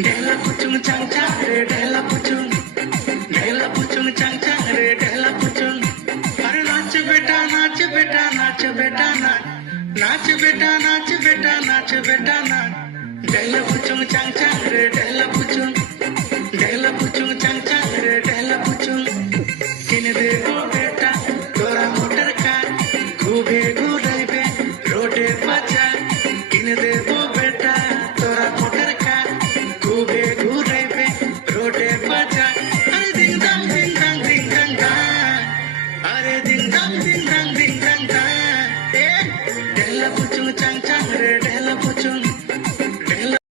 ढेला पुचुंग चांग चांग रे ढेला पुचुंग चांग चांग रे ढेला पुचुंग. अरे नाच बेटा नाच बेटा नाच बेटा नाच, नाच बेटा नाच बेटा नाच बेटा नाच. ढेला पुचुंग चांग चांग रे ढेला